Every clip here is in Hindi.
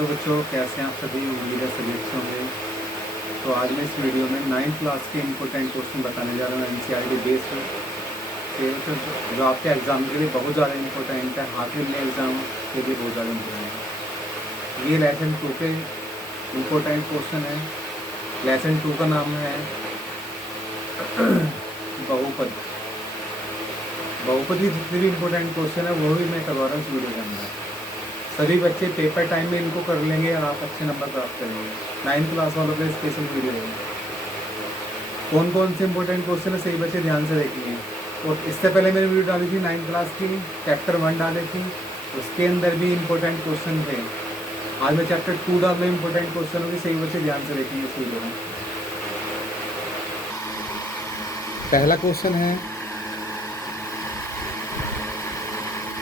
हेलो बच्चों, कैसे हैं आप सभी। उम्मीद है सभी अच्छे होंगे। तो आज मैं इस वीडियो में 9th क्लास के इम्पोर्टेंट क्वेश्चन बताने जा रहा हूँ एनसीईआरटी बेस पे जो आपके एग्ज़ाम के लिए बहुत ज़्यादा इम्पोर्टेंट है, हाथ में एग्ज़ाम के लिए बहुत ज़्यादा इम्पोर्टेंट है। ये लेसन 2 के इम्पोर्टेंट क्वेश्चन है। लेसन 2 का नाम है बहुपद। बहुपद की जितने भी इम्पोर्टेंट क्वेश्चन है वो भी मैं करवा रहा हूँ इस वीडियो के अंदर। सभी बच्चे पेपर टाइम में इनको कर लेंगे और आप अच्छे नंबर प्राप्त करेंगे। 9th क्लास वालों के स्पेशल वीडियो है। कौन कौन से इंपॉर्टेंट क्वेश्चन है सही बच्चे ध्यान से देखेंगे। और इससे पहले मैंने वीडियो डाली थी 9th क्लास की, चैप्टर 1 डाली थी, उसके अंदर भी इम्पोर्टेंट क्वेश्चन थे। आज मैं चैप्टर 2 डाल रहा हूँ इम्पोर्टेंट क्वेश्चन होगी, सही बच्चे ध्यान से देखेंगे इस वीडियो में। पहला क्वेश्चन है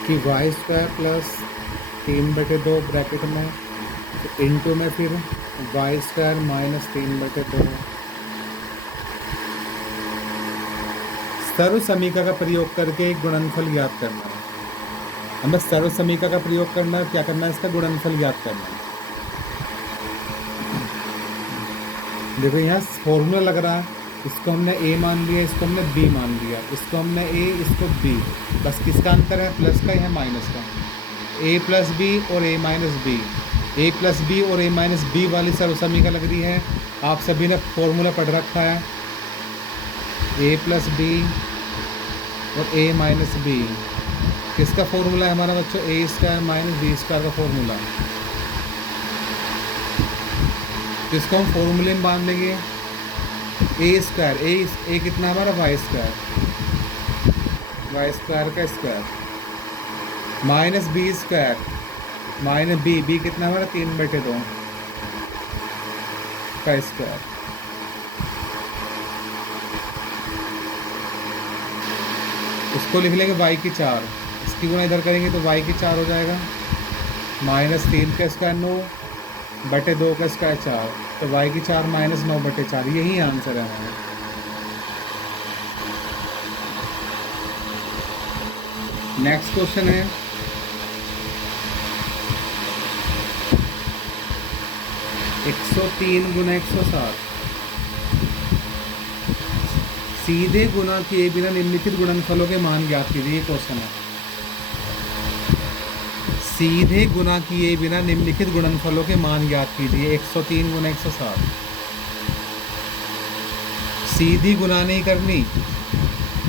कि वाई स्क्वायर प्लस 3/2 ब्रैकेट में इंटू में फिर वाई स्क्वायर माइनस 3/2 सर्व समीकरण का प्रयोग करके एक गुणनफल ज्ञात करना है। हमें सर्व समीकरण का प्रयोग करना है, क्या करना है, इसका गुणनफल ज्ञात करना है। देखो यहाँ फॉर्मूला लग रहा है, इसको हमने ए मान लिया, इसको हमने बी मान लिया, इसको हमने ए, इसको बी। बस किसका अंतर है, प्लस का या माइनस का। ए प्लस बी और ए माइनस बी, ए प्लस बी और ए माइनस बी वाली सर्व समीकरण लग रही है। आप सभी ने फॉर्मूला पढ़ रखा है, ए प्लस बी और ए माइनस बी। किसका फॉर्मूला है हमारा बच्चों, ए स्क्वायर माइनस बी स्क्वायर का फॉर्मूला। जिसको हम फॉर्मूले में बांध लेंगे, ए स्क्वायर, ए कितना हमारा वाई स्क्वायर, वाई स्क्वायर का square minus B square minus B, B कितना हमारा 3/2 का स्क्वायर। इसको लिख लेंगे y की 4, इसकी गुणा इधर करेंगे तो y की 4 हो जाएगा, माइनस 3 का स्क्वायर 9/2 का स्क्वायर 4, तो y की 4 माइनस 9/4, यही आंसर है हमारा। नेक्स्ट क्वेश्चन है 103 गुना 107 सीधे गुना किए बिना निम्नलिखित गुणनफलों के मान ज्ञात कीजिए। ये क्वेश्चन है, सीधे गुना किए बिना निम्नलिखित गुणनफलों के मान ज्ञात कीजिए। 103 गुना 107, सीधी गुना नहीं करनी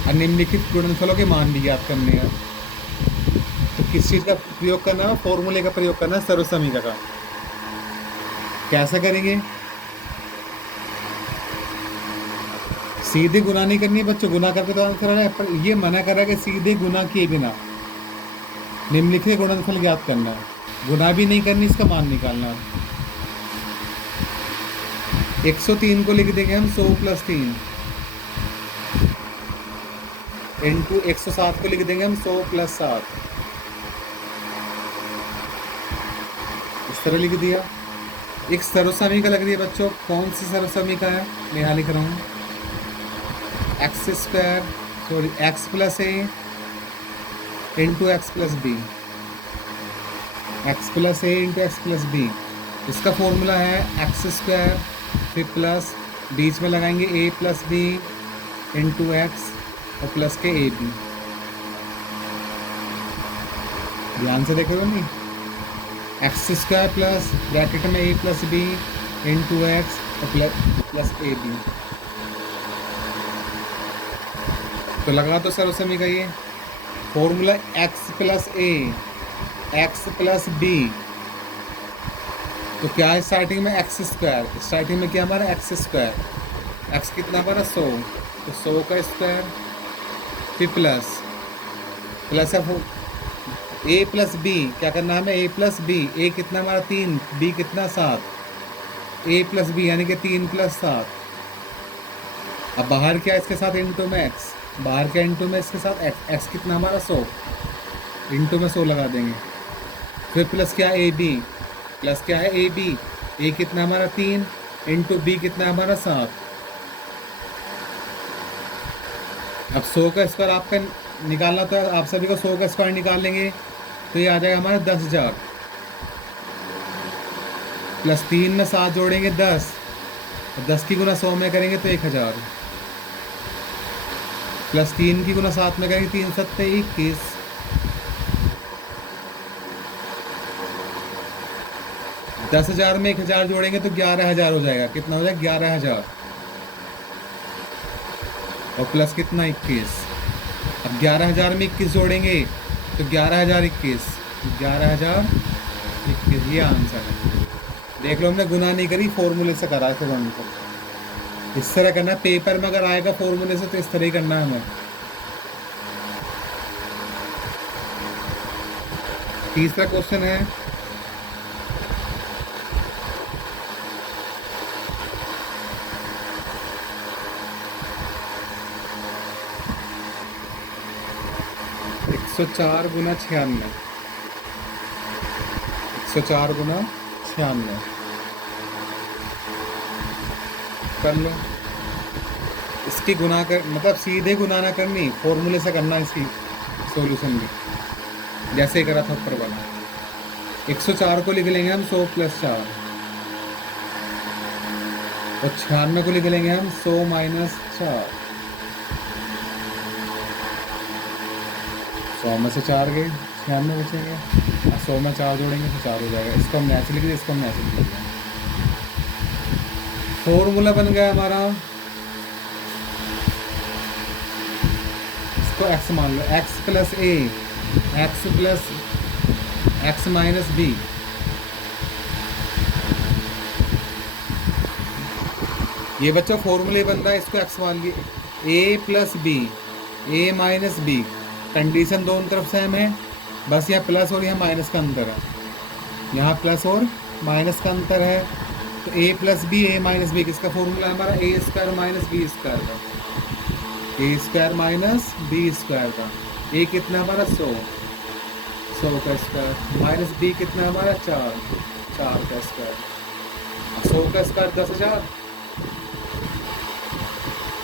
और निम्नलिखित गुणनफलों के मान भी ज्ञात करने हैं। तो किस चीज़ का प्रयोग करना है, फॉर्मूले का प्रयोग करना है, सर्व समीकरण का। कैसा करेंगे, सीधे गुना नहीं करनी बच्चों, गुना करके तो आंसर आ रहा है, पर ये मना कर रहा है कि सीधे गुना किए बिना निम्नलिखित गुणनफल ज्ञात करना है। गुना भी नहीं करनी, इसका मान निकालना है। 103 को लिख देंगे हम 100 + 3 इंटू 107 को लिख देंगे हम 100 + 7, इस तरह लिख दिया। एक सर्व समीकरण लग रही है बच्चों, कौन सी सर्व समीकरण है, मैं यहाँ लिख रहा हूँ x plus A into X plus B, X plus A into X plus B. इसका फॉर्मूला है x² फिर प्लस, बीच में लगाएंगे a plus B into X और प्लस के ए बी। ध्यान से देखो नहीं, x² प्लस ब्रैकेट में a plus B into X और प्लस ए बी। तो लगा तो सर्व समीकरण ये formula x plus A X plus B. तो क्या है स्टार्टिंग में x², स्टार्टिंग में क्या हमारा x², x कितना हमारा 100, तो 100 का स्क्वायर फिर प्लस है a प्लस बी, क्या करना है हमें, a प्लस बी, a कितना हमारा 3, b कितना 7, a प्लस बी यानी कि 3 + 7। अब बाहर क्या इसके साथ इंटू में x, बाहर क्या इंटू में इसके साथ x कितना हमारा 100, इंटू में 100 लगा देंगे, फिर प्लस क्या ए बी, प्लस क्या है ए बी, ए कितना हमारा 3 इंटू बी कितना हमारा 7। अब 100 का स्क्वायर आपका निकालना था, आप सभी को 100 का स्क्वायर निकाल लेंगे तो ये आ जाएगा हमारा 10,000। प्लस 3 में 7 जोड़ेंगे 10, 10 की गुना 100 में करेंगे तो 1000, प्लस 3 की गुना 7 में करेंगे 3 7 21, 10,000 में 1000 जोड़ेंगे तो 11,000 हो जाएगा। कितना हो जाएगा? 11,000। और प्लस कितना? 21। अब 11,000 में 21 जोड़ेंगे तो 11,021, 11,021, ये आंसर है। देख लो, हमने गुना नहीं करी, फॉर्मूले से करा है। फिर हमको इस तरह करना है। पेपर में अगर आएगा फॉर्मूले से तो इस तरह ही करना है हमें। तीसरा क्वेश्चन है, तो 4 गुना 96, 104 गुना 96 कर लो। इसकी गुना कर, मतलब सीधे गुना ना करनी, फॉर्मूले से करना इसकी सॉल्यूशन भी, जैसे ही करा था ऊपर वाला। 104 को लिख लेंगे हम 100 + 4, और 96 को लिख लेंगे हम 100 - 4। 100 में से 4 गए, 96 बचेंगे। 100 में 4 जोड़ेंगे तो 4 हो जाएगा। इसको हमने ऐसे लिख दिया, इसको हमने ऐसे लिख दिया। फॉर्मूला बन गया हमारा। इसको x मान लो, x + a, x + x - b। ये बच्चों फॉर्मूले बन रहा है, इसको x मान लिए। a + b, a - b, condition दोनों तरफ सेम है, बस यहाँ प्लस और यहाँ माइनस का अंतर है। यहाँ प्लस और माइनस का अंतर है, तो a + b, a - b, किसका फॉर्मूला है हमारा? a² - b² का, a² - b² का। a कितना हमारा? 100, 100 का स्क्वायर, माइनस b कितना है हमारा? 4, 4 का स्क्वायर। 100 का स्क्वायर 10,000,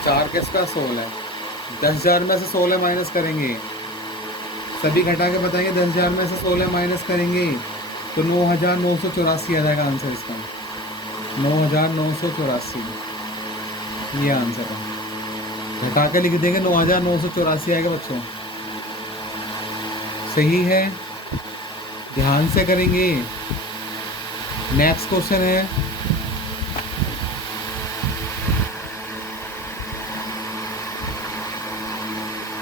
4 का स्क्वायर 16। 10,000 में से 16 माइनस करेंगे, सभी घटा के बताएंगे। 10,000 में से 16 माइनस करेंगे तो 9,984 आ जाएगा आंसर इसका, 9,984, ये आंसर है। घटा के लिख देंगे 9,984 आएगा बच्चों। सही है, ध्यान से करेंगे। नेक्स्ट क्वेश्चन है,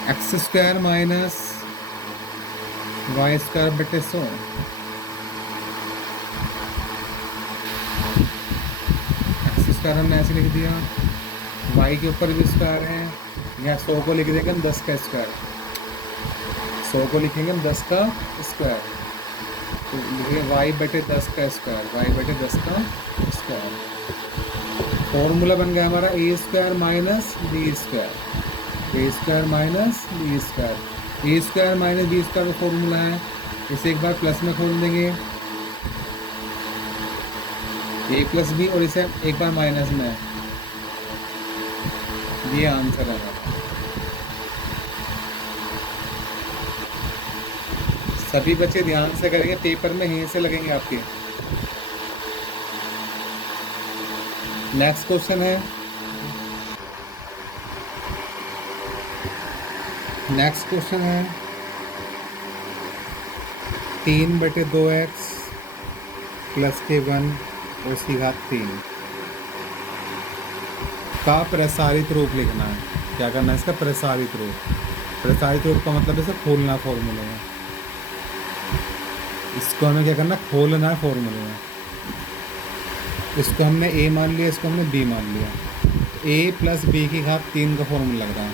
x² - y² बटे 100। x² हमने ऐसे लिख दिया, y के ऊपर भी स्क्वायर है। यहाँ 100 को लिख देंगे हम 10 का स्क्वायर, 100 को लिखेंगे हम 10 का स्क्वायर, तो लिखेंगे y बटे 10 का स्क्वायर, y बटे 10 का स्क्वायर। फॉर्मूला बन गया हमारा a² - b², a² - b², a² - b² का फॉर्मूला है। इसे एक बार प्लस में खोल देंगे, a + b, और इसे एक बार माइनस में। ये आंसर है हमारा। सभी बच्चे ध्यान से करेंगे, पेपर में यहीं से लगेंगे आपके। नेक्स्ट क्वेश्चन है, नेक्स्ट क्वेश्चन है 3/2x + k1 उसकी घात 3 का प्रसारित रूप लिखना है। क्या करना है इसका? प्रसारित रूप। प्रसारित रूप का मतलब इसे खोलना फॉर्मूले में। इसको हमें क्या करना? खोलना है फॉर्मूले में। इसको हमने a मान लिया, इसको हमने b मान लिया। a + b की घात 3 का फॉर्मूला लग रहा है,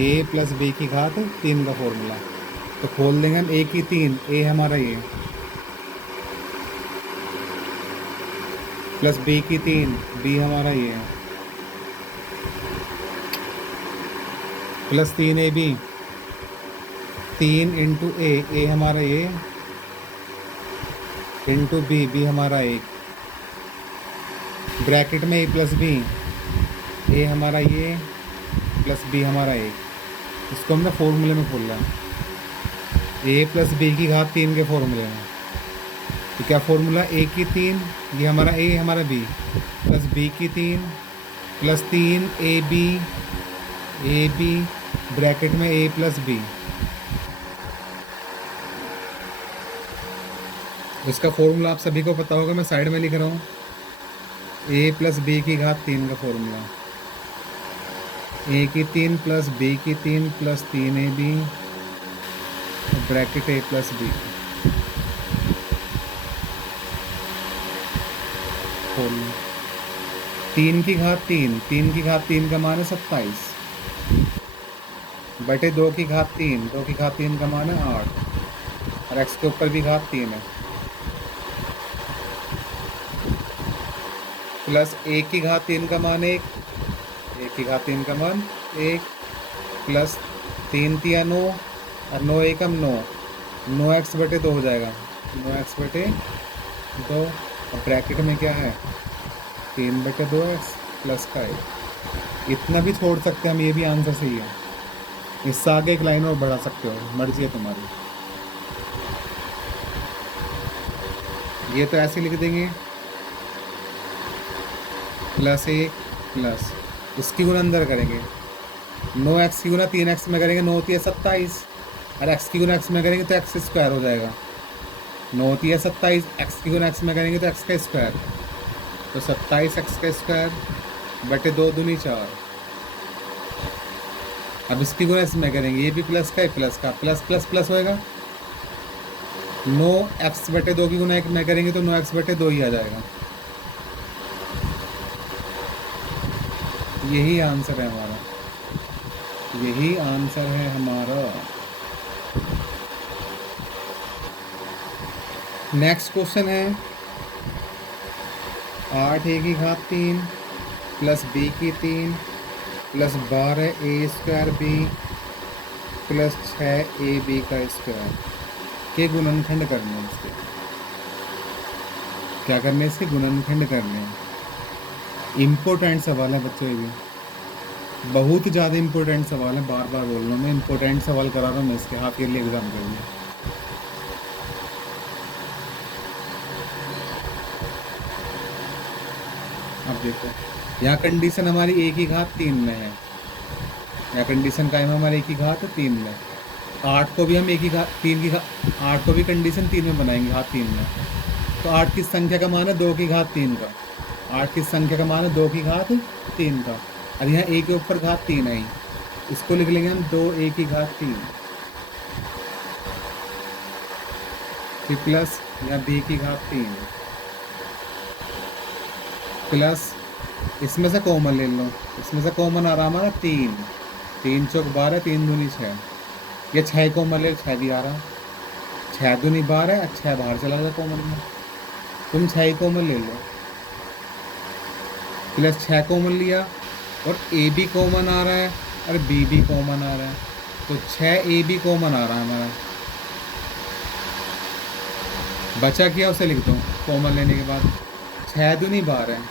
a + b की घात 3 का फॉर्मूला। तो खोल देंगे हम, a की 3, a हमारा ये, प्लस b की 3, b हमारा ये, प्लस 3ab, 3 × a हमारा ये, इंटू b हमारा 1, ब्रैकेट में a + b, a हमारा ये प्लस b हमारा 1। इसको हमने फॉर्मूले में खोल रहा है, a + b की घात 3 के फॉर्मूले में। तो क्या फॉर्मूला, ए की 3, ये हमारा ए हमारा बी, प्लस बी की 3 प्लस 3 ए बी ब्रैकेट में ए प्लस बी। इसका फॉर्मूला आप सभी को पता होगा, मैं साइड में लिख रहा हूँ, ए प्लस बी की घात 3 का फॉर्मूला, ए की 3 प्लस बी की 3 plus 3 A B bracket A plus B. Formula 3 की घात 3, 3 की घात 3 का मान है 27 बटे 2 की घात 3, 2 की घात 3 का मान है 8 और एक्स के ऊपर भी घात 3 है, प्लस 1 की घात 3 का मान 1, 1 की घात 3 का मान 1 प्लस 3 तिया 9 और 9 एकम 9, 9x बटे 2 हो जाएगा, 9x बटे 2 और ब्रैकेट में क्या है 3 बटे 2x प्लस का 1। इतना भी छोड़ सकते हैं हम, ये भी आंसर सही है। इससे आगे एक लाइन और बढ़ा सकते हो, मर्जी है तुम्हारी। ये तो ऐसे लिख देंगे, प्लस 1 प्लस इसकी गुना अंदर करेंगे, 9x की गुना 3x में करेंगे, 9 होती है 27 और x की गुना x में करेंगे तो x स्क्वायर हो जाएगा, 9 होती है 27, x की गुना x में करेंगे तो x का स्क्वायर, तो 27x का स्क्वायर बटे 2 दूनी 4। अब इसकी गुना इसमें करेंगे, ये भी प्लस का है, प्लस का प्लस प्लस प्लस होएगा, 9x बटे 2 की गुना 1 में करेंगे तो 9x बटे 2 ही आ जाएगा। यही आंसर है हमारा, यही आंसर है हमारा। नेक्स्ट क्वेश्चन है 8 ए की घात 3 प्लस बी की 3 plus 12 A square B plus 6 A B का स्क्वायर के गुणनखंड करने हैं। इसके क्या करने, इसके गुणनखंड करने हैं। इम्पोर्टेंट सवाल है बच्चों, ये भी बहुत ज़्यादा इम्पोर्टेंट सवाल है, बार बार बोल रहा हूँ मैं, इम्पोर्टेंट सवाल करा रहा हूँ मैं इसके हाफ ईयरली एग्जाम के लिए। अब देखो यहाँ कंडीशन हमारी ए की घात 3 में है, यहाँ कंडीशन का है हमारे ए की घात 3 में, 8 को भी हम ए की घात 3 की घात 8 को भी कंडीशन 3 में बनाएंगे, घात 3 में, तो 8 की संख्या का मान है 2 की घात 3 का, 8 की संख्या का मान है 2 की घात 3 का, और यहाँ ए के ऊपर घात 3 आई, इसको लिख लेंगे हम 2 की घात 3, फिर प्लस यहाँ बी की घात 3 प्लस इसमें से कॉमन ले लो, इसमें से कॉमन आ रहा हमारा 3, 3 चौक 12, 3 दूनी 6, ये 6 कॉमन ले, 6 भी आ रहा, 6 दूनी 12, 6 बाहर चला जाए कॉमन में, तुम 6 कॉमन ले लो, प्लस 6 कॉमन लिया और ए बी कॉमन आ रहा है और बी भी कॉमन आ रहा है, तो 6 ए बी कॉमन आ रहा है हमारा, बचा किया उसे लिख दो कॉमन लेने के बाद, 6 दूनी 12,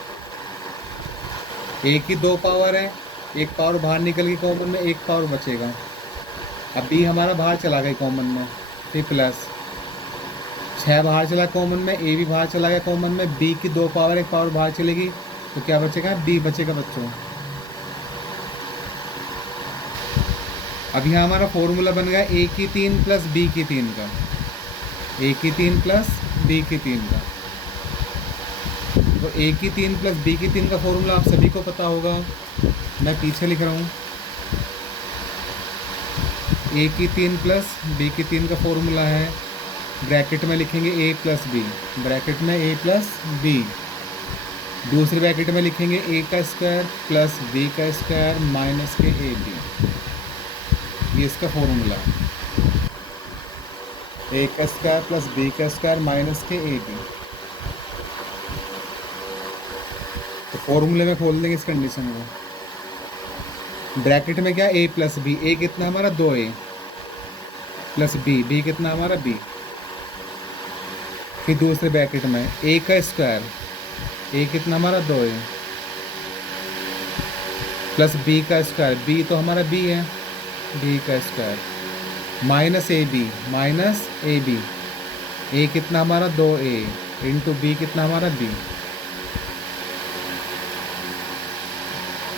ए की 2 पावर है, एक पावर बाहर निकल गई कॉमन में, एक पावर बचेगा, अब बी हमारा बाहर चला गया कॉमन में, फिर प्लस 6 बाहर चला कॉमन में, ए भी बाहर चला गया कॉमन में, बी की 2 पावर, एक पावर बाहर चलेगी तो क्या बचेगा, बी बचेगा बच्चों। अब यहाँ हमारा फॉर्मूला बन गया ए की 3 प्लस बी की 3 का, ए की 3 प्लस बी की 3 का, तो ए की 3 प्लस बी की 3 का फॉर्मूला आप सभी को पता होगा, मैं पीछे लिख रहा हूँ, ए की 3 प्लस बी की 3 का फॉर्मूला है, ब्रैकेट में लिखेंगे ए प्लस बी, ब्रैकेट में ए प्लस बी, दूसरे ब्रैकेट में लिखेंगे ए का स्क्वायर प्लस बी का स्क्वायर माइनस के ए बी, ये इसका फॉर्मूला है, ए का स्क्वायर प्लस बी का स्क्वायर माइनस के ए बी। तो फॉर्मूले में खोल देंगे इस कंडीशन को, ब्रैकेट में क्या ए प्लस बी, ए कितना हमारा 2a प्लस बी, बी कितना हमारा बी, फिर दूसरे ब्रैकेट में ए का स्क्वायर, ए कितना हमारा 2a प्लस बी का स्क्वायर, बी तो हमारा बी है, बी का स्क्वायर माइनस ए बी ए कितना हमारा 2a इंटू बी कितना हमारा बी।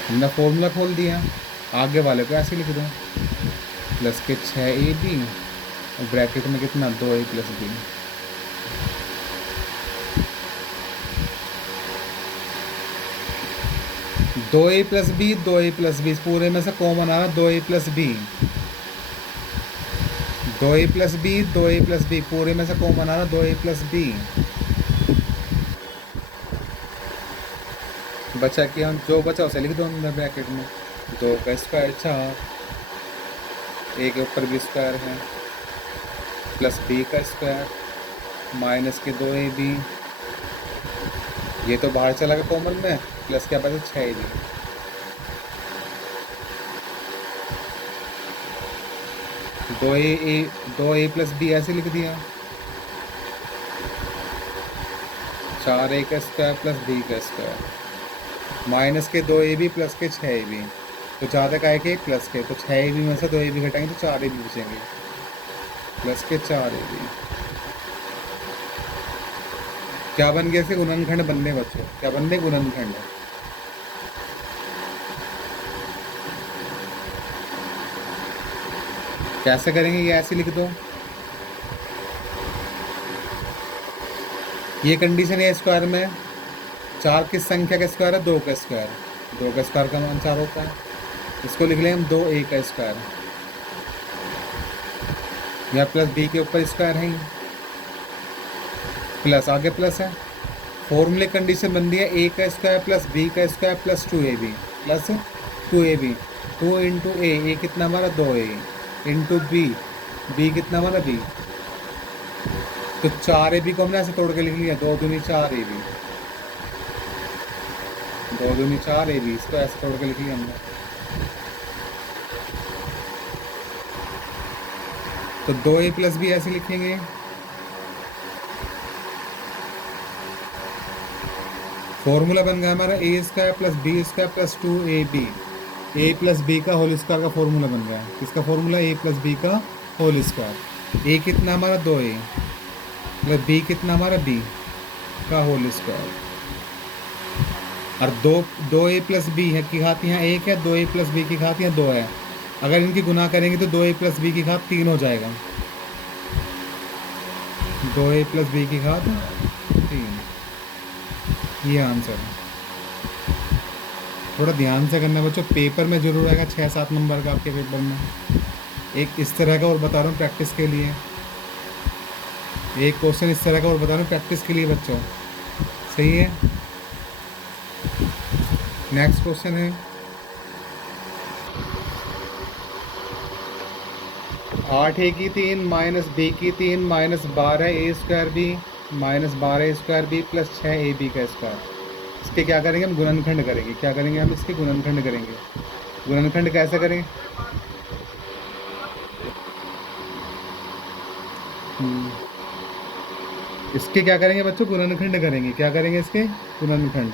हमने फॉर्मूला खोल दिया, आगे वाले को ऐसे लिख दो, प्लस के 6ab और ब्रैकेट में कितना 2a प्लस बी। दो A plus B, 2a plus B, पूरे में से कॉमन आ रहा 2a plus B, 2a plus B, 2a plus B, पूरे में से कॉमन आ रहा 2a प्लस बी। बचा कि हम जो बचा उसे लिख दो अंदर ब्रैकेट में, 2 का स्क्वायर 4, ए के ऊपर भी स्क्वायर है, प्लस बी का स्क्वायर माइनस के 2ab, ये तो बाहर चला गया कॉमन में, प्लस क्या बचा 6ab। दो ए प्लस बी ऐसे लिख दिया, 4a का स्क्वायर प्लस बी का स्क्वायर माइनस के 2ab प्लस के 6ab, तो ज़्यादा का है प्लस के, तो 6ab में से 2ab घटाएंगे तो 4ab बचेंगे, प्लस के 4ab। क्या बन गया, इसके गुणनखंड बनने बच्चों, क्या बनने गुणनखंड। कैसे करेंगे, ये ऐसे लिख दो, ये कंडीशन है स्क्वायर में, 4 किस संख्या का स्क्वायर है, 2 का स्क्वायर, 2 का स्क्वायर का मान 4 होता है, इसको लिख लें हम 2a का स्क्वायर, यहाँ प्लस बी के ऊपर स्क्वायर है, प्लस आगे प्लस है, फॉर्मूले कंडीशन बन रही है a का स्क्वायर प्लस b का square plus 2ab plus 2ab, 2 into A कितना हमारा 2a इंटू बी कितना हमारा b, तो 4ab को हमने ऐसे तोड़ के लिख लिया, 2 दूनी 4ab, 2 दूनी 4ab, इसको ऐसे तोड़ के लिख लिया हमने, तो 2a प्लस बी ऐसे लिखेंगे, फॉर्मूला बन गया हमारा A square plus B square plus 2ab, A plus B का होल स्क्वायर का फॉर्मूला बन गया, इसका फॉर्मूला ए प्लस बी का होल स्क्वायर, ए कितना हमारा 2a प्लस बी कितना हमारा बी का होल स्क्वायर, और 2a प्लस बी है की घात यहाँ 1 है, 2a प्लस बी की घात यहाँ 2 है, अगर इनकी गुना करेंगे तो 2a प्लस बी की घात 3 हो जाएगा, 2a प्लस बी की घात 3, ये आंसर है। थोड़ा ध्यान से करना बच्चों, पेपर में जरूर आएगा 6-7 नंबर का आपके पेपर में, एक इस तरह का और बता रहा हूँ प्रैक्टिस के लिए, एक क्वेश्चन इस तरह का और बता रहा हूँ प्रैक्टिस के लिए बच्चों, सही है। नेक्स्ट क्वेश्चन है 8a की 3 माइनस b की 3 minus 12a square B minus 12a square B plus 6ab का स्क्वायर, इसके क्या करेंगे हम गुणनखंड करेंगे, क्या करेंगे हम इसके गुणनखंड करेंगे, गुणनखंड कैसे करें, इसके क्या करेंगे बच्चों गुणनखंड करेंगे, क्या करेंगे इसके गुणनखंड,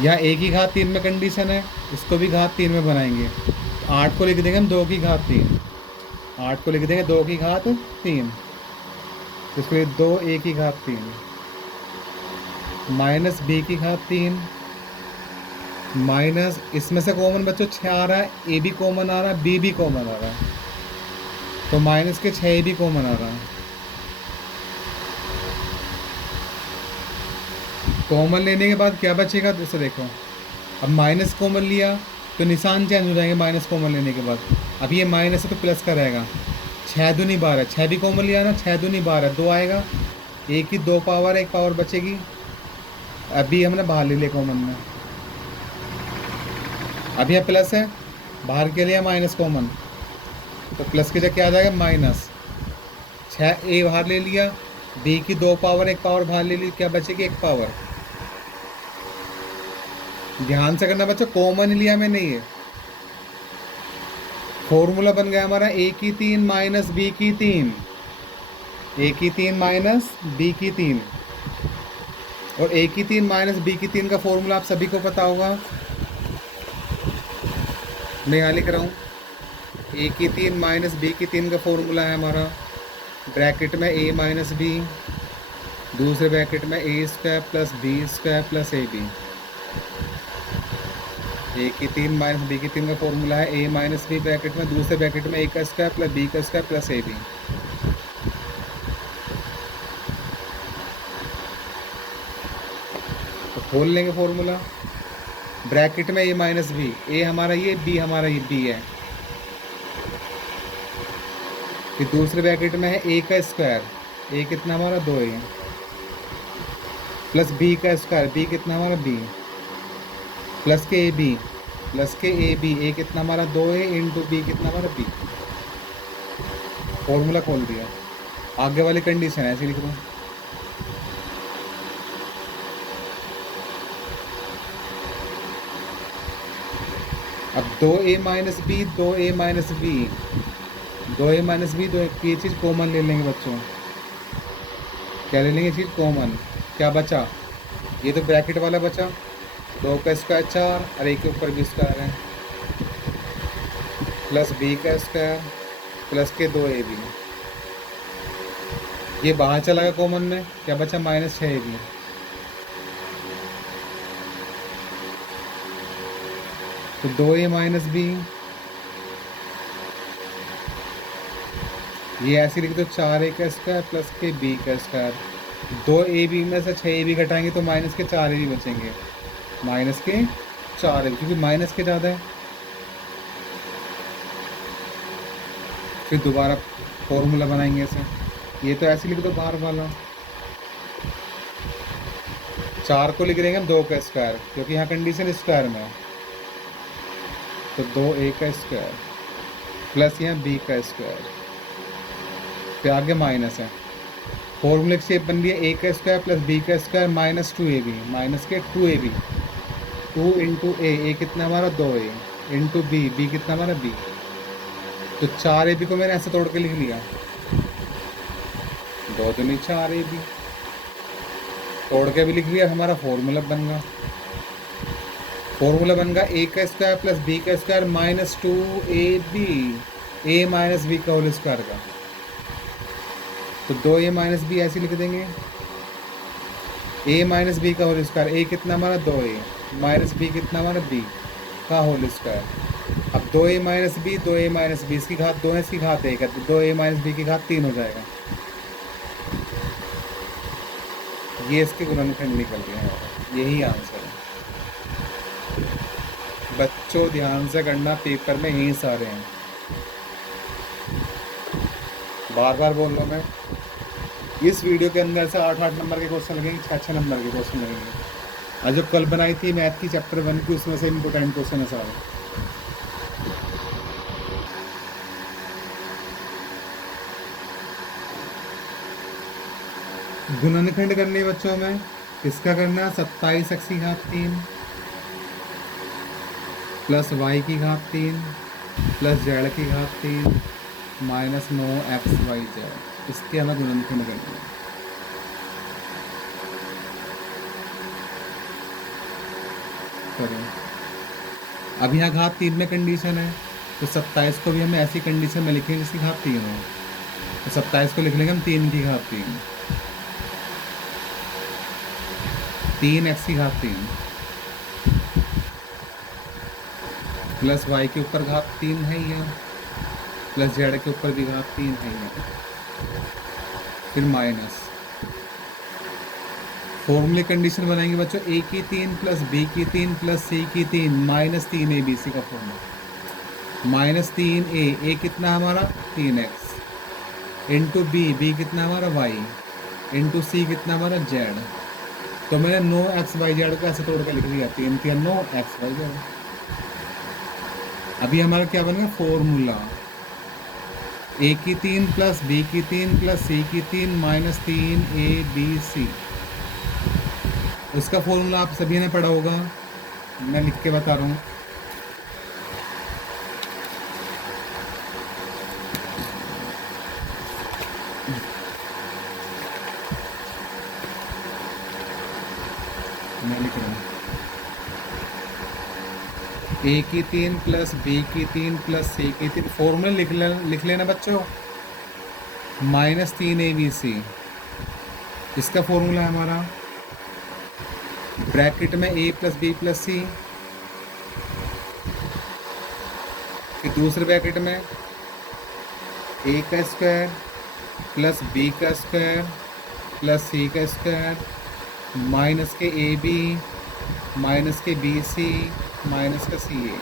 यहाँ a की घात 3 में कंडीशन है, इसको भी घात 3 में बनाएंगे, 8 को लिख देंगे हम 2 की घात 3, 8 को लिख देंगे 2 की घात 3, इसके 2a की घात 3 माइनस b की घात 3 माइनस, इसमें से कॉमन बच्चों 6 आ रहा है, a भी कॉमन आ रहा है, b भी कॉमन आ रहा है, तो माइनस के 6 भी कॉमन आ रहा है, कॉमन लेने के बाद क्या बचेगा, जैसे देखो अब माइनस कॉमन लिया तो निशान चेंज हो जाएंगे, माइनस कॉमन लेने के बाद, अब ये माइनस है तो प्लस का रहेगा, 6 दूनी 12, 6 भी कॉमन लिया ना, 6 दूनी 12, 2 आएगा, एक की 2 पावर, 1 पावर बचेगी, अभी हमने बाहर ले लिया कॉमन में, अब यह प्लस है, बाहर के लिए माइनस कॉमन, तो प्लस की जगह क्या आ जाएगा माइनस, 6a बाहर ले लिया, b की 2 पावर 1 पावर बाहर ले ली, क्या बचेगी 1 पावर, ध्यान से करना बच्चों, कॉमन लिया में नहीं है, फॉर्मूला बन गया हमारा a की 3 माइनस b की 3, a की 3 माइनस b की 3, और a की 3 माइनस b की 3 का फॉर्मूला आप सभी को पता होगा, मैं यहाँ लिख रहा हूँ, ए की 3 माइनस बी की 3 का फॉर्मूला है हमारा, ब्रैकेट में ए माइनस बी, दूसरे ब्रैकेट में A square plus B square plus A B. A की 3 माइनस बी की 3 का फॉर्मूला है ए माइनस बी ब्रैकेट में, दूसरे ब्रैकेट में ए का स्क्वायर प्लस बी का स्क्वायर प्लस ए बी। तो खोल लेंगे फॉर्मूला, ब्रैकेट में ए माइनस बी, ए हमारा ये, बी हमारा ये, बी है। फिर दूसरे ब्रैकेट में है ए का स्क्वायर, ए कितना हमारा 2a, प्लस बी का स्क्वायर, बी कितना हमारा बी, प्लस के ए बी, प्लस के ए बी, ए कितना हमारा 2a इंटू बी कितना हमारा बी। फॉर्मूला खोल दिया, आगे वाली कंडीशन है ऐसे लिख दो। अब 2a minus B, 2a minus B, 2a minus B, ये चीज़ कॉमन ले लेंगे बच्चों। क्या ले लेंगे चीज़ कॉमन, क्या बचा, ये तो ब्रैकेट वाला बचा, 2 का स्क्वायर 4 और एक के ऊपर भी स्क्वायर है, प्लस बी का स्क्वायर प्लस के 2a बी। ये बाहर चला गया कॉमन में, क्या बचा माइनस 6ab। तो 2a माइनस बी, ये ऐसे लिख दो, 4a का स्क्वायर प्लस के b का स्क्वायर। 2ab में से 6ab घटाएंगे तो माइनस के 4ab बचेंगे, माइनस के 4ab, क्योंकि माइनस के ज़्यादा है। फिर दोबारा फॉर्मूला बनाएंगे ऐसे, ये तो ऐसे लिख दो बाहर वाला, 4 को लिख देंगे हम 2 का स्क्वायर, क्योंकि यहाँ कंडीशन स्क्वायर में है, तो 2a का स्क्वायर प्लस यहाँ b का स्क्वायर, फिर आगे माइनस है। फॉर्मूले की शेप बन रही है a का स्क्वायर प्लस b का स्क्वायर माइनस 2ab, माइनस के 2ab, 2 इंटू a कितना हमारा 2a, इंटू b कितना हमारा b। तो 4ab को मैंने ऐसे तोड़ के लिख लिया, 2 दूनी 4ab, तोड़ के भी लिख लिया, हमारा फॉर्मूला बन गया। फॉर्मूला बन गया a का स्क्वायर प्लस b का square minus 2ab, a minus b का होल स्क्वायर का। तो 2a माइनस बी ऐसे लिख देंगे, a माइनस बी का होल स्क्वायर, a कितना हमारा 2a माइनस b कितना हमारा b का होल स्क्वायर। अब 2a minus B, 2a minus B, इसकी घात 2 है, इसकी घात 1 है, तो 2a माइनस बी की घात 3 हो जाएगा। ये इसके गुणनखंड निकल गए हैं, यही आंसर है। बच्चों ध्यान से करना, पेपर में यही सारे हैं, बार बार बोल रहा हूँ मैं। इस वीडियो के अंदर से 8-8 नंबर के क्वेश्चन लगेंगे, 6-6 नंबर के क्वेश्चन लगेंगे। आज जो कल बनाई थी मैथ की चैप्टर 1 की, उसमें से इम्पोर्टेंट क्वेश्चन है सारे। गुणनखंड करने बच्चों में किसका करना है, 27x की घात 3 प्लस y की घात 3 प्लस z की घात 3 माइनस 9xyz, इसके हमें गुणनखंड करना है। करें, अब यहाँ घात 3 में कंडीशन है, तो 27 को भी हमें ऐसी कंडीशन में लिखेंगे जिसकी घात 3 हो, तो 27 को लिख लेंगे हम 3 की घात 3, 3x की घात 3 प्लस y के ऊपर घात 3 है ये, प्लस z के ऊपर भी घात 3 है ये, फिर माइनस। फॉर्मूले कंडीशन बनाएंगे बच्चों, a की 3 प्लस b की 3 प्लस c की 3 माइनस 3ab का फॉर्मूला, माइनस 3a, a कितना हमारा 3x इंटू b कितना हमारा y इंटू c कितना हमारा z। तो मैंने 9xyz को ऐसे तोड़ कर लिख दिया, 3 थी 9xyz। अभी हमारा क्या बनेगा फॉर्मूला, a की 3 प्लस b की 3 प्लस c की 3 माइनस 3abc। उसका फॉर्मूला आप सभी ने पढ़ा होगा, मैं लिख के बता रहा हूँ। मैं लिख रहा हूँ, ए की 3 प्लस बी की 3 प्लस सी की 3, फॉर्मूला लिख लेना बच्चों। -3 ABC, इसका फॉर्मूला है हमारा ब्रैकेट में a प्लस बी प्लस सी, फिर दूसरे ब्रैकेट में a का स्क्वायर प्लस b का स्क्वायर प्लस c का स्क्वायर माइनस के ab माइनस के bc माइनस का ca।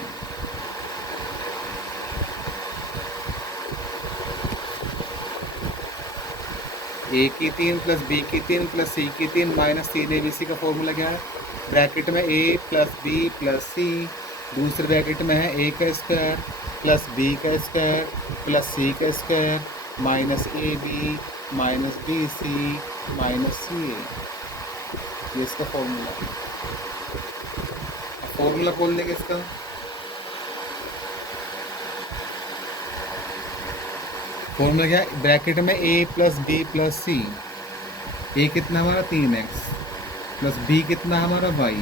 ए की 3 प्लस बी की 3 प्लस सी की 3 -3 ABC का फॉर्मूला क्या है? ब्रैकेट में a प्लस बी प्लस सी, दूसरे ब्रैकेट में है a का स्क्वायर प्लस b का स्क्वायर प्लस c का square minus ab minus bc minus ca। ये इसका फॉर्मूला है। फॉर्मूला खोल देंगे इसका। फॉर्मूला क्या है? ब्रैकेट में a plus B plus C, a कितना हमारा 3x प्लस b कितना हमारा y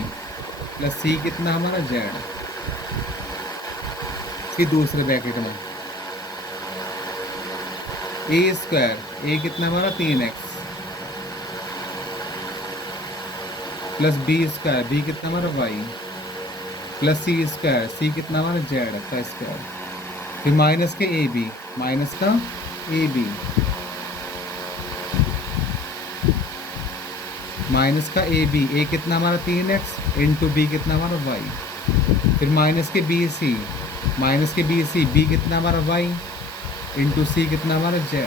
प्लस c कितना हमारा z, फिर दूसरे ब्रैकेट में a स्क्वायर, a कितना हमारा 3x plus b square, b कितना हमारा y plus c square, c कितना हमारा z का स्क्वायर, फिर माइनस के ए बी, माइनस का ए बी माइनस का ए बी, ए कितना हमारा 3x इंटू बी कितना हमारा y, फिर माइनस के बी सी, माइनस के बी सी, बी कितना हमारा y इंटू सी कितना हमारा z,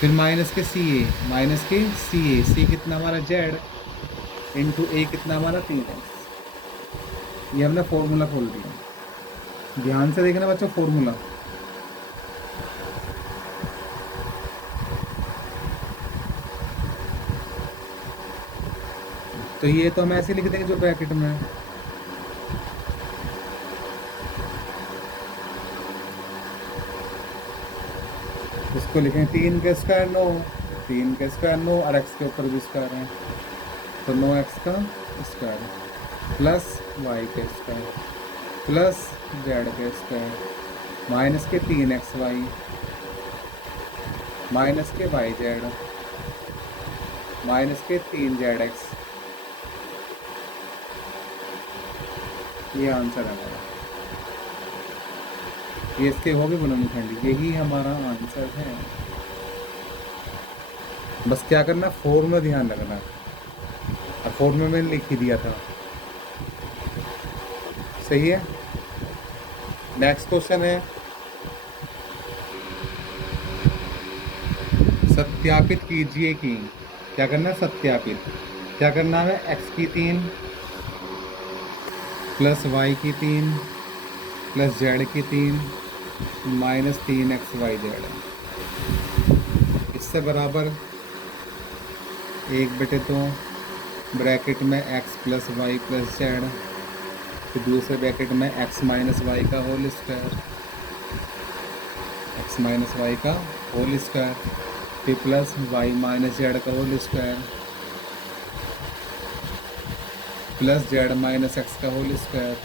फिर माइनस के सी ए, माइनस के सी ए, सी कितना हमारा z इंटू ए कितना हमारा 3x। ये हमने फॉर्मूला खोल दिया। ध्यान से देखना बच्चों फॉर्मूला। तो ये तो हम ऐसे लिख देंगे जो ब्रैकेट में है। इसको लिखें 3 का स्क्वायर 9, 3 का स्क्वायर 9 और x के ऊपर भी स्क्वायर है तो 9x का स्क्वायर प्लस y का स्क्वायर प्लस z का स्क्वायर माइनस के 3xy माइनस के yz माइनस के 3zx। ये आंसर है हमारा। ये इसके हो भी गुणनखंड, यही हमारा आंसर है। बस क्या करना, फॉर्म में ध्यान रखना। और फॉर्म में मैंने लिख ही दिया था। सही है। नेक्स्ट क्वेश्चन है, सत्यापित कीजिए कि, क्या करना है? सत्यापित। क्या करना है? x की 3 प्लस y की 3 प्लस z की 3 माइनस 3xyz, इससे बराबर 1/2 ब्रैकेट में x plus Y plus z, फिर दूसरे ब्रैकेट में x माइनस वाई का whole square, x minus Y का होल स्क्वायर, फिर प्लस y माइनस z का whole square plus z minus x का होल स्क्वायर।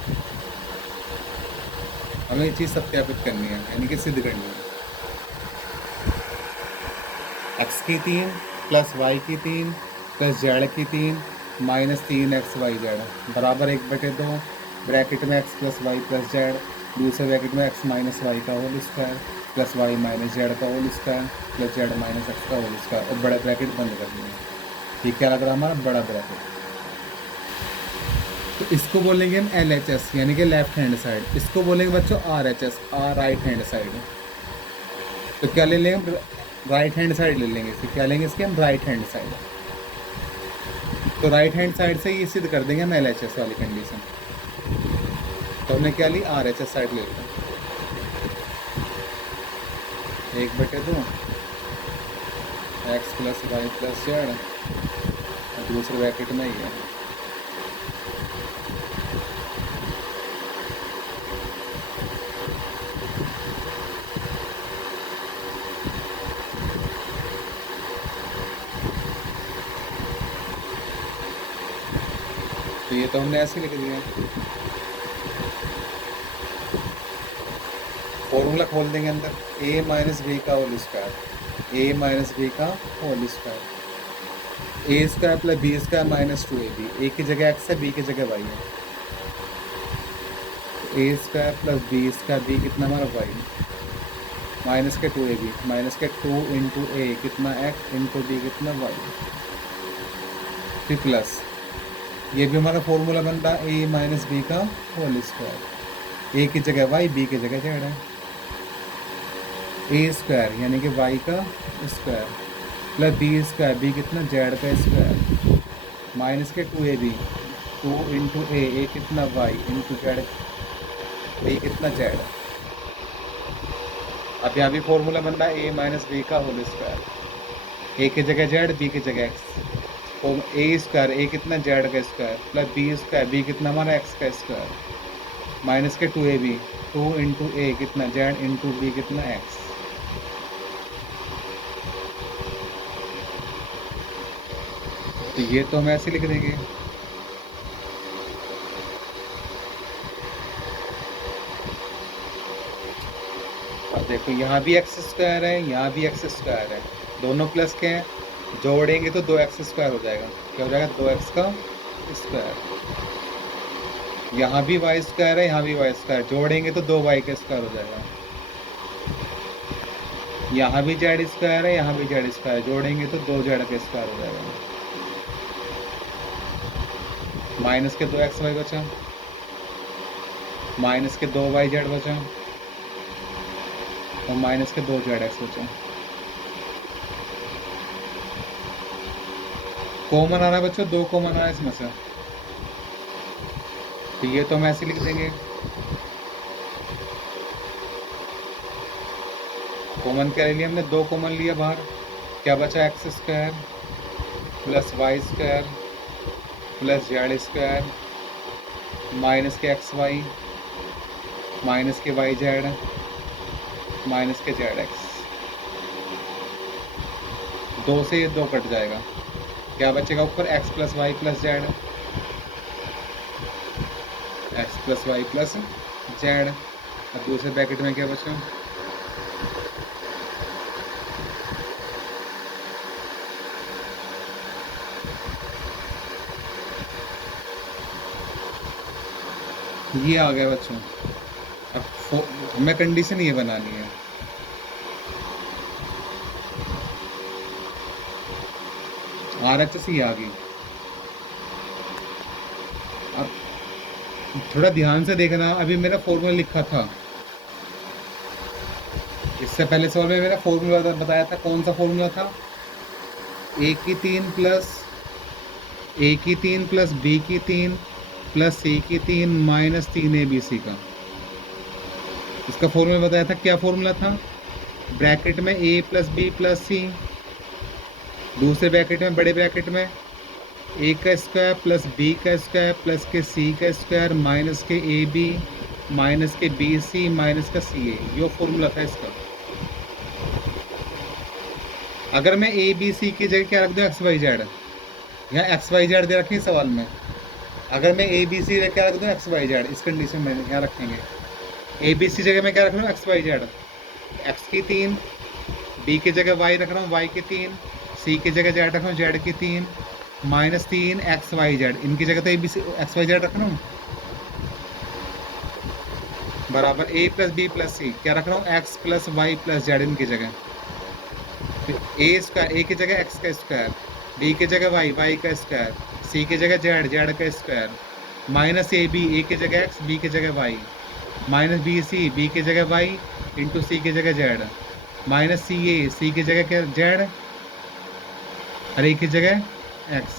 हमें ये चीज़ सत्यापित करनी है, यानी कि सिद्ध करनी है। x की 3 प्लस y की 3 प्लस z की 3 माइनस 3xyz बराबर 1/2 ब्रैकेट में x plus Y plus z, दूसरे ब्रैकेट में x माइनस वाई का whole square plus y minus z का whole square plus z minus x का होल स्क्वायर, और बड़ा ब्रैकेट बंद कर देंगे। ठीक क्या लग रहा है हमारा? बड़ा ब्रैकेट। तो इसको बोलेंगे हम LHS, यानी कि लेफ्ट हैंड साइड। इसको बोलेंगे बच्चों RHS, राइट हैंड साइड। तो क्या ले लेंगे? राइट हैंड साइड ले लेंगे। इससे क्या लेंगे? इसके हम राइट हैंड साइड। तो राइट हैंड साइड से ये सिद्ध कर देंगे हम LHS वाली कंडीशन। तो हमने क्या ली? RHS साइड ले लिया। 1/2 x plus Y plus z, दूसरे ब्रैकेट में ही है तो ये तो हमने ऐसे लिख दिया। फॉर्मूला खोल देंगे अंदर, ए माइनस बी का whole square, A minus B का whole square, A square plus B square minus 2ab, A की जगह एक्स है, बी की जगह वाई है, A square plus B square, B कितना हमारा वाई, माइनस के 2ab, माइनस के 2 इंटू ए कितना एक्स इंटू बी कितना वाई, फिर प्लस ये भी हमारा फॉर्मूला बन रहा है ए माइनस बी का होल स्क्वायर, ए की जगह वाई, बी की जगह जेड है, ए स्क्वायर यानी कि वाई का square plus B square, B कितना जेड का स्क्वायर, माइनस के 2ab, 2 इंटू ए कितना वाई इंटू जेड, ए कितना जेड। अब यहाँ भी फॉर्मूला बन रहा है ए माइनस बी का होल स्क्वायर, ए की जगह जेड, बी की जगह एक्स, तो ए स्क्वायर, ए कितना जेड का square plus B square, B कितना हमारा एक्स का स्क्वायर, माइनस के 2ab, 2 इंटू ए कितना जेड इंटू बी कितना एक्स। तो ये तो हम ऐसे लिख देंगे, अब देखो यहाँ भी एक्स स्क्वायर है, यहाँ भी एक्स स्क्वायर है, दोनों प्लस के हैं, जोड़ेंगे तो 2x स्क्वायर हो जाएगा, क्या हो जाएगा 2x का स्क्वायर, यहाँ भी वाई स्क्वायर है, यहाँ भी वाई स्क्वायर, जोड़ेंगे तो 2y का स्क्वायर हो जाएगा, यहाँ भी जेड स्क्वायर है, यहाँ भी जेड स्क्वायर, जोड़ेंगे तो 2z का स्क्वायर हो जाएगा, माइनस के 2xy बचा, माइनस के 2yz बचा और माइनस के 2zx बचा। कॉमन आ रहा है बच्चों, 2 कॉमन आ रहा है इसमें से, तो ये तो हम ऐसे लिख देंगे, कॉमन क्या ले लिया हमने, 2 कॉमन लिया बाहर, क्या बचा X square plus Y square plus Z square minus के एक्स वाई माइनस के वाई जेड माइनस के जेड एक्स, 2 से ये 2 कट जाएगा, क्या बचेगा ऊपर X plus Y plus Z, X plus Y plus Z. अब दूसरे ब्रैकेट में क्या बचा, ये आ गया बच्चों। अब हमें कंडीशन ये बनानी है, RHS ही आ गई। अब थोड़ा ध्यान से देखना, अभी मेरा फॉर्मूला लिखा था, इससे पहले सवाल में मेरा फॉर्मूला बताया था, कौन सा फॉर्मूला था, ए की 3 प्लस बी की 3 प्लस सी की 3 माइनस 3abc का, इसका फॉर्मूला बताया था। क्या फॉर्मूला था, ब्रैकेट में a प्लस बी प्लस सी, दूसरे ब्रैकेट में बड़े ब्रैकेट में a का स्क्वायर प्लस b का स्क्वायर प्लस के c का स्क्वायर माइनस के ab माइनस के bc माइनस का ca, ये फॉर्मूला था इसका। अगर मैं a b c की जगह क्या रख दूँ, एक्स वाई जेड, यहाँ एक्स वाई जेड दे रखी सवाल में, अगर मैं a b c क्या रख दूँ, एक्स वाई जेड, इस कंडीशन में यहाँ रखेंगे, a b c जगह मैं क्या रख रहा हूँ, एक्स वाई जेड, एक्स की 3, b की जगह y रख रहा हूँ, y की 3, c की जगह z रख रहा हूँ, z की 3 माइनस 3 एक्स वाई जेड, इनकी जगह तो A B C X Y Z रख रहा हूँ, बराबर a plus B plus C, क्या रख रहा हूँ, X plus Y plus Z इनकी जगह, ए स्क्वायर, ए की जगह एक्स का स्क्वायर, बी की जगह वाई, वाई का स्क्वायर, सी की जगह जेड, जेड का square, minus A B, A की जगह एक्स, बी की जगह Y, minus B C, B की जगह वाई इंटू सी की जगह जेड, माइनस सी ए, सी की जगह क्या जेड और ए की जगह एक्स।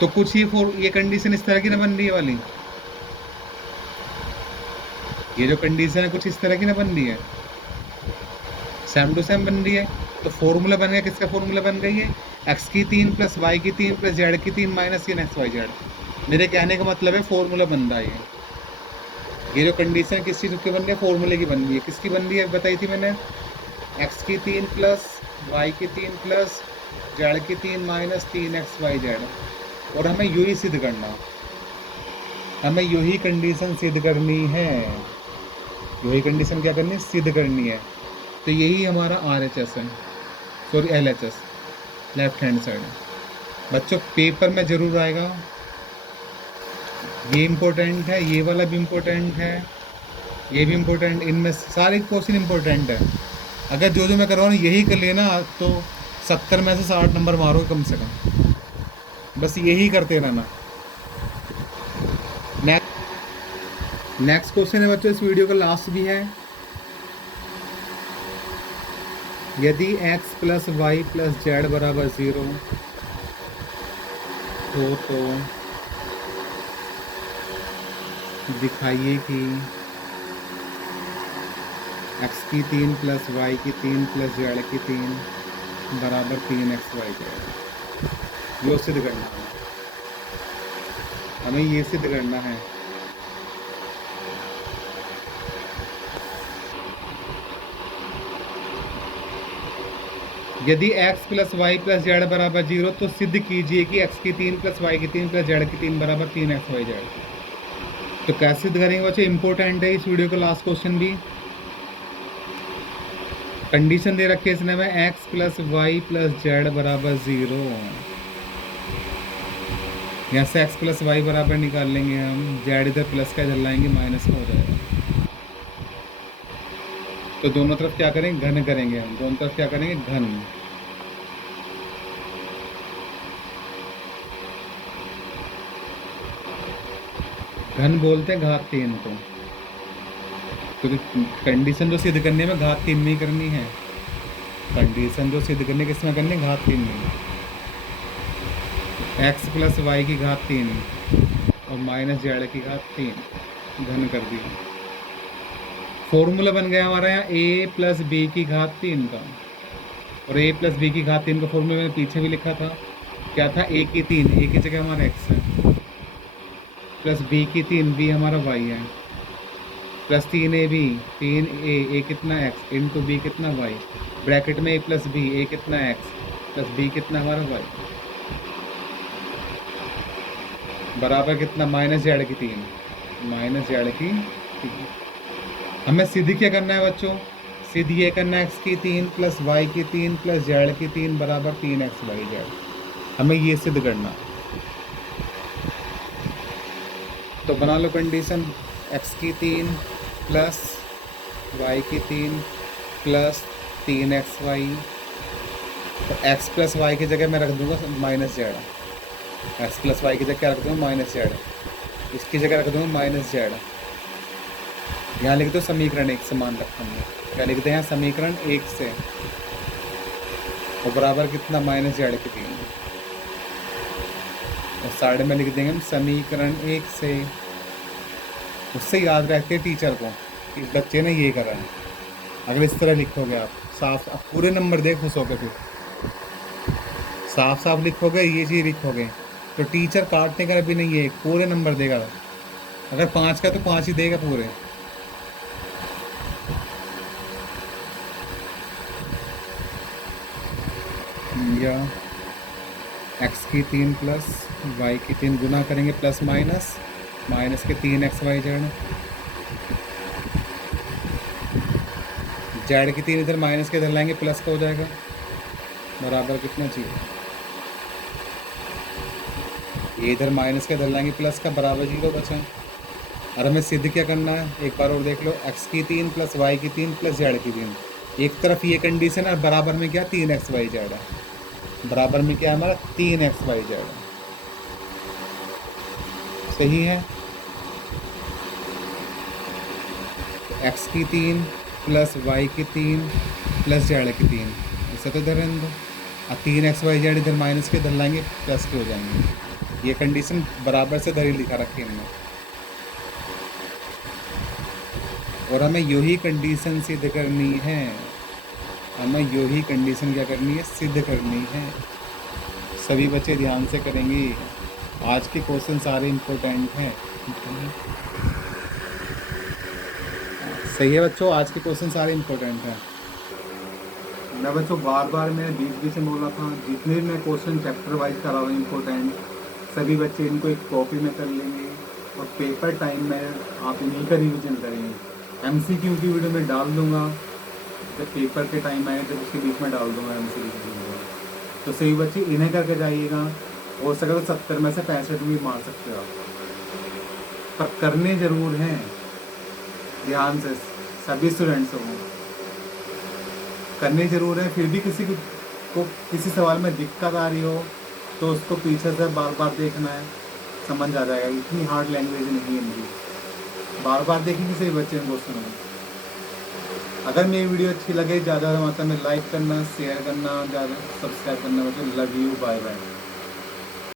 तो कुछ ये कंडीशन इस तरह की ना बन रही है वाली, ये जो कंडीशन है कुछ इस तरह की ना बन रही है, सेम टू सेम बन रही है। तो फॉर्मूला बन गया, किसका फॉर्मूला बन गई है, एक्स की 3 प्लस वाई की 3 प्लस जेड की 3 माइनस 3 एक्स वाई जेड। मेरे कहने का मतलब है फॉर्मूला बन रहा है ये जो कंडीशन किस चीज़ की बन रही है, फॉर्मूले की बन रही है। किसकी बन रही है बताई थी मैंने, एक्स की 3 प्लस वाई की 3 प्लस जेड की 3 माइनस 3 एक्स वाई जेड, और हमें यू ही सिद्ध करना। हमें यही कंडीशन सिद्ध करनी है। यही कंडीशन क्या करनी है? सिद्ध करनी है। तो यही हमारा RHS है, sorry LHS, left hand side. बच्चों पेपर में जरूर आएगा, ये इम्पोर्टेंट है, ये वाला भी इम्पोर्टेंट है, ये भी इम्पोर्टेंट, इनमें सारे क्वेश्चन इम्पोर्टेंट है। अगर जो जो मैं कर रहा हूँ यही कर लेना तो 70 में से 60 नंबर मारोगे कम से कम। बस यही करते रहना। नेक्स्ट क्वेश्चन है बच्चों, इस वीडियो का लास्ट भी है। यदि x plus Y plus Z बराबर 0 हो तो दिखाइए कि x की 3 प्लस वाई की 3 प्लस जेड की 3 बराबर 3xy जेड। ये सिद्ध करना है, हमें ये सिद्ध करना है। यदि x plus Y plus Z बराबर 0 तो सिद्ध कीजिए कि x की 3 प्लस वाई की 3 प्लस जेड की 3 बराबर 3xy जेड। तो कैसे सिद्ध करेंगे बच्चे? इंपॉर्टेंट है इस वीडियो का लास्ट क्वेश्चन भी। कंडीशन दे रखी है इसने में x plus Y plus Z बराबर 0। यहाँ से x प्लस वाई बराबर निकाल लेंगे हम, जेड इधर प्लस का इधर लाएंगे माइनस का हो जाएगा। तो दोनों तरफ क्या करेंगे? घन करेंगे हम। दोनों तरफ क्या करेंगे? घन। घन बोलते हैं घात 3 को। तो कंडीशन जो सिद्ध करने में घात 3 में ही करनी है। कंडीशन जो सिद्ध करने किसमें करनी? घात 3 में। x प्लस वाई की घात 3 और माइनस जेड की घात 3 घन कर दी। फॉर्मूला बन गया हमारे यहाँ a प्लस बी की घात 3 का। और a प्लस बी की घात 3 का फॉर्मूला मैंने पीछे भी लिखा था। क्या था? a की 3, a की जगह हमारा x है, प्लस b की 3, b हमारा y है, प्लस 3ab, 3a, a कितना x इंटू b कितना y, ब्रैकेट में a प्लस b, a कितना x प्लस b कितना हमारा y, बराबर कितना? माइनस जेड की 3, माइनस जेड की 3। हमें सिद्ध क्या करना है बच्चों? सिद्ध ये करना है x की 3 प्लस वाई की 3 प्लस जेड की 3 बराबर 3xy जेड। हमें ये सिद्ध करना। तो बना लो कंडीशन, x की 3 प्लस वाई की 3 प्लस 3xy। तो x प्लस वाई की जगह मैं रख दूंगा minus Z. x plus Y की जगह क्या रख दूंगा? Minus Z. इसकी जगह रख दूंगा माइनस जेड। यहाँ लिख दो समीकरण 1 से मान रखा हमने। क्या लिखते हैं? समीकरण 1 से, और बराबर कितना? माइनस जेड की 3। और साइड में लिख देंगे हम समीकरण 1 से। उससे याद रखते टीचर को कि इस बच्चे ने ये करा है। अगर इस तरह लिखोगे आप साफ, अब पूरे नंबर दे खुश होगे, फिर साफ साफ लिखोगे, ये चीज़ लिखोगे तो टीचर काटने का भी नहीं है, पूरे नंबर देगा। अगर 5 का तो 5 ही देगा पूरे। या x की 3 प्लस वाई की 3 गुना करेंगे प्लस माइनस, माइनस के 3xy जेड, जेड की 3 इधर माइनस के इधर लाएंगे प्लस का हो जाएगा, बराबर कितना चाहिए? ये इधर माइनस के इधर लाएंगे प्लस का, बराबर 0 बचा। और हमें सिद्ध क्या करना है? एक बार और देख लो, x की 3 प्लस वाई की 3 प्लस जेड की 3। एक तरफ ये कंडीशन है, बराबर में क्या? 3xy जेड है। बराबर में क्या है हमारा? 3xy Z. सही है। x की 3 प्लस वाई की 3 प्लस जेड की 3, इसे तो इधर रहने दो। अब 3xy जेड इधर माइनस के इधर लाएंगे प्लस के हो जाएंगे। ये कंडीशन बराबर से इधर ही लिखा रखी है हमने। और हमें यही कंडीशन सिद्ध करनी है। हमें यही कंडीशन क्या करनी है? सिद्ध करनी है। सभी बच्चे ध्यान से करेंगे। आज के क्वेश्चन सारे इम्पोर्टेंट हैं। सही है बच्चों, आज के क्वेश्चन सारे इम्पोर्टेंट हैं। मैं बच्चों बार बार मैं बीच बीच में बोल रहा था, जितने भी मैं क्वेश्चन चैप्टर वाइज करा रहा हूँ इम्पोर्टेंट, सभी बच्चे इनको एक कॉपी में कर लेंगे और पेपर टाइम में आप इन्हीं का रिविजन करेंगे। एमसीक्यू की वीडियो में डाल दूंगा, जब पेपर के टाइम आए तो उसके बीच में डाल दूंगा एमसीक्यू की वीडियो। तो सही बच्चे इन्हें करके जाइएगा, हो सके तो 70 में से 65 भी मार सकते हो आप, पर करने ज़रूर हैं ध्यान से। सभी स्टूडेंट्स को करने ज़रूर है। फिर भी किसी को किसी सवाल में दिक्कत आ रही हो तो उसको पीछे से बार बार देखना है, समझ आ जाएगा। इतनी हार्ड लैंग्वेज नहीं है इनकी, बार बार देखेंगे सही बच्चे को सुनो। अगर मेरी वीडियो अच्छी लगे ज़्यादा मात्रा में लाइक करना, शेयर करना, ज़्यादा सब्सक्राइब करना। मतलब लव यू, बाय बाय।